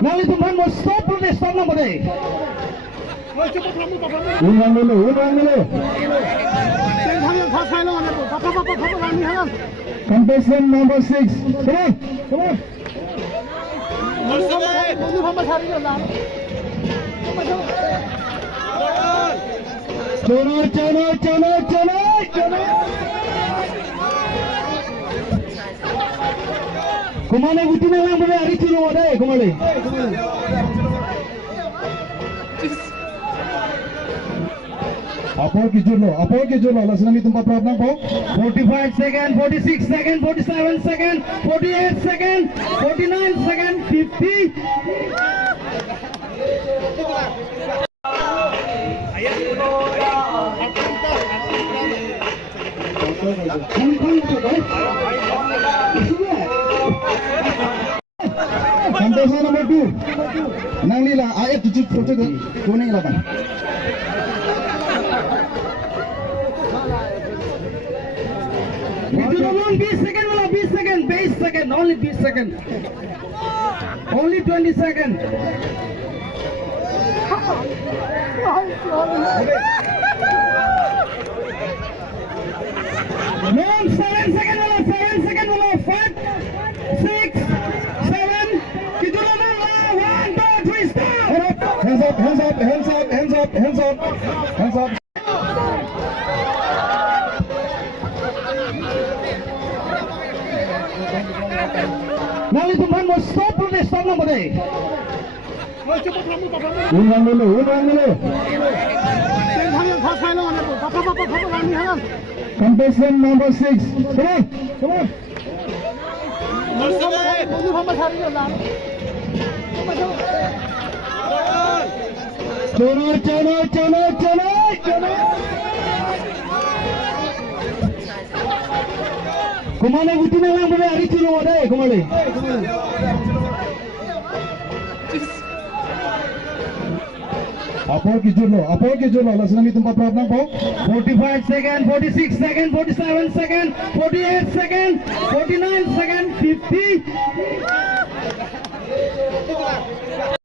Now itu main mau stop dulu, stop nomor deh. Ulang dulu. Contestant number 6. Come on. Chalo. Kumale guti na lang boleh hari chilo ada kumale. Apa ke jolo lasna mi tumpa problem po 45 second, 46 second, 47 second, 48 second, 49 second, 50. Contestant number 2. Nang nila ayat tujuh foto kuning laban. Itu long 20 second wala 20 second, 20 second, only 20 second. Only 20 second. Long 7 second wala 5, 6, 7. Itu long 1, 2, 3 stop. Hands up. Now itu main mau stop dulu, stop nomor deh. Ulang dulu. Contestant number 6. Come on. Chalo. Kumale guti na lang boleh hari chilo ada kumale. Apa ke jolo lasna mi tumpa problem po 45 second, 46 second, 47 second, 48 second, 49 second, 50.